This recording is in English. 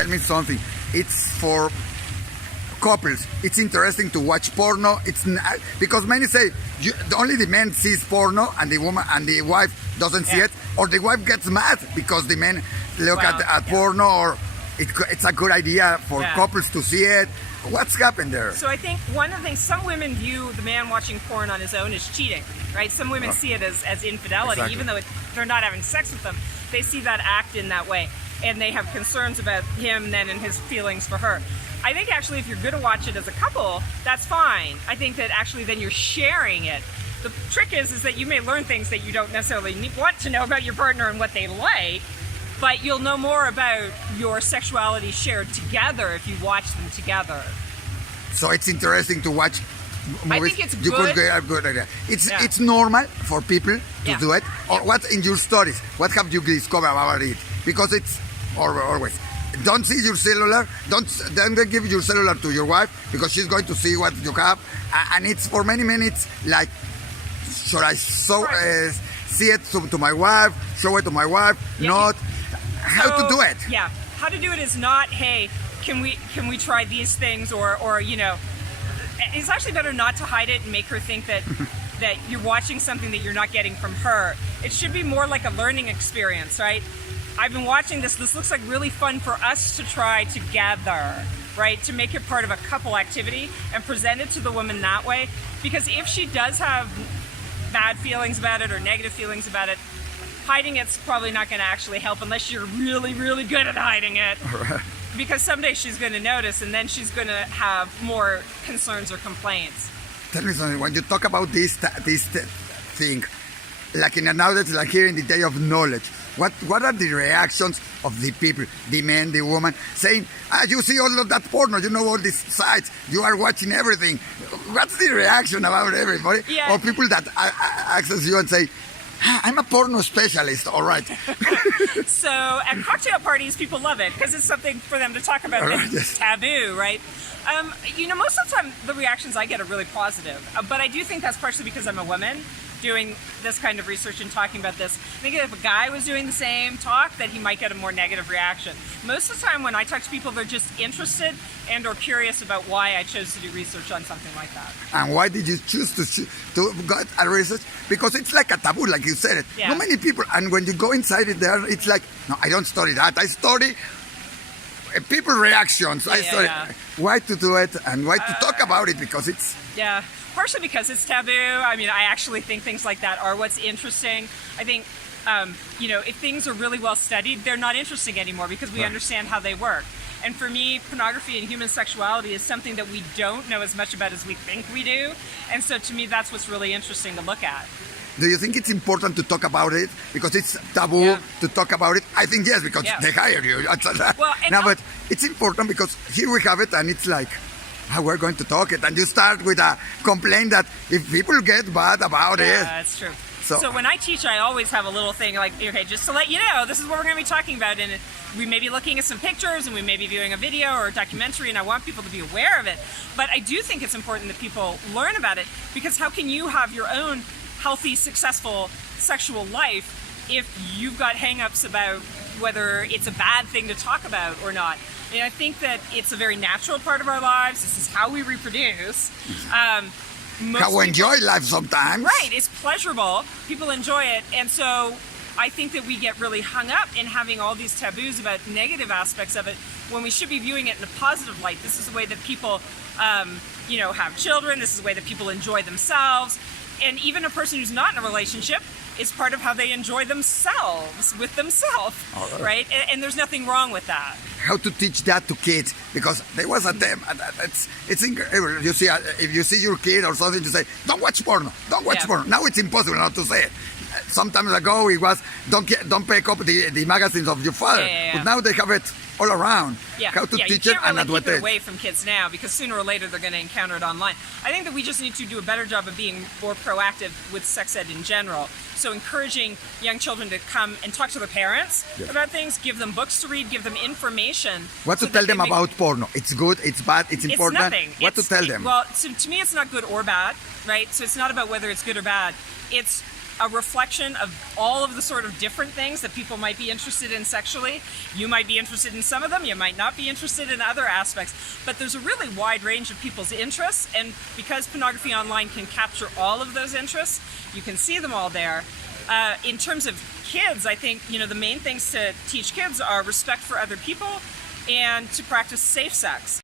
tell me something. It's for couples. It's interesting to watch porno. It's not, because many say only the man sees porno and the woman and the wife doesn't see it, or the wife gets mad because the men look at porno, or it's a good idea for couples to see it. What's happened there? So I think one of the things, some women view the man watching porn on his own as cheating, right? Some women see it as infidelity, even though they're not having sex with them. They see that act in that way, and they have concerns about him then and his feelings for her. I think actually if you're going to watch it as a couple, that's fine. I think that actually then you're sharing it. The trick is that you may learn things that you don't necessarily want to know about your partner and what they like, but you'll know more about your sexuality shared together if you watch them together. So it's interesting to watch movies. I think it's good. It's normal for people to do it. Or what in your studies? What have you discovered about it? Because it's always. Don't see your cellular. Don't give your cellular to your wife, because she's going to see what you have. And it's for many minutes like, should I see it to my wife? Show it to my wife? Not. How to do it? Yeah, how to do it is not, hey, can we try these things, or you know, it's actually better not to hide it and make her think that that you're watching something that you're not getting from her. It should be more like a learning experience, right? I've been watching this. This looks like really fun for us to try together, right? To make it part of a couple activity and present it to the woman that way. Because if she does have bad feelings about it or negative feelings about it, hiding it's probably not going to actually help unless you're really, really good at hiding it. Right. Because someday she's going to notice, and then she's going to have more concerns or complaints. Tell me something. When you talk about this thing, like in nowadays, like here in the day of knowledge, what are the reactions of the people, the man, the woman, saying, you see all of that porno, you know all these sites, you are watching everything. What's the reaction about everybody? Yeah. Or people that access you and say, I'm a porno specialist, all right. So at cocktail parties, people love it because it's something for them to talk about that's taboo, right? You know, most of the time, the reactions I get are really positive. But I do think that's partially because I'm a woman doing this kind of research and talking about this. I think if a guy was doing the same talk, that he might get a more negative reaction. Most of the time when I talk to people, they're just interested and or curious about why I chose to do research on something like that. And why did you choose to get a research? Because it's like a taboo, like you said it. Yeah. Not many people, and when you go inside it there, it's like, no, I don't study that. I study people reactions. I study why to do it and why to talk about it, because it's... Yeah, partially because it's taboo. I mean, I actually think things like that are what's interesting. I think, you know, if things are really well studied, they're not interesting anymore because we understand how they work. And for me, pornography and human sexuality is something that we don't know as much about as we think we do. And so to me, that's what's really interesting to look at. Do you think it's important to talk about it because it's taboo to talk about it? I think yes, because they hire you. Well, no, but it's important because here we have it, and it's like, we're going to talk it, and you start with a complaint that if people get bad about it. Yeah, that's true. So when I teach, I always have a little thing like, okay, just to let you know, this is what we're going to be talking about, and we may be looking at some pictures, and we may be viewing a video or a documentary, and I want people to be aware of it. But I do think it's important that people learn about it, because how can you have your own healthy, successful sexual life if you've got hang-ups about whether it's a bad thing to talk about or not? And I think that it's a very natural part of our lives. This is how we reproduce. How we enjoy life sometimes. Right, it's pleasurable. People enjoy it. And so I think that we get really hung up in having all these taboos about negative aspects of it when we should be viewing it in a positive light. This is the way that people, you know, have children. This is the way that people enjoy themselves. And even a person who's not in a relationship is part of how they enjoy themselves with themselves, right? And there's nothing wrong with that. How to teach that to kids? Because there was a time, it's incredible. You see, if you see your kid or something, you say, don't watch porno, don't watch porno. Now it's impossible not to say it. Some time ago it was, don't pick up the magazines of your father. But now they have it all around. How to teach it and keep it away from kids now, because sooner or later they're going to encounter it online. I think that we just need to do a better job of being more proactive with sex ed in general. So encouraging young children to come and talk to their parents about things, give them books to read, give them information. What to tell them about porno? It's good, it's bad, it's important. It's nothing. What to tell them? Well, to me it's not good or bad, right? So it's not about whether it's good or bad. It's a reflection of all of the sort of different things that people might be interested in sexually. You might be interested in some of them, you might not be interested in other aspects, but there's a really wide range of people's interests, and because pornography online can capture all of those interests, you can see them all there. In terms of kids, I think, you know, the main things to teach kids are respect for other people and to practice safe sex.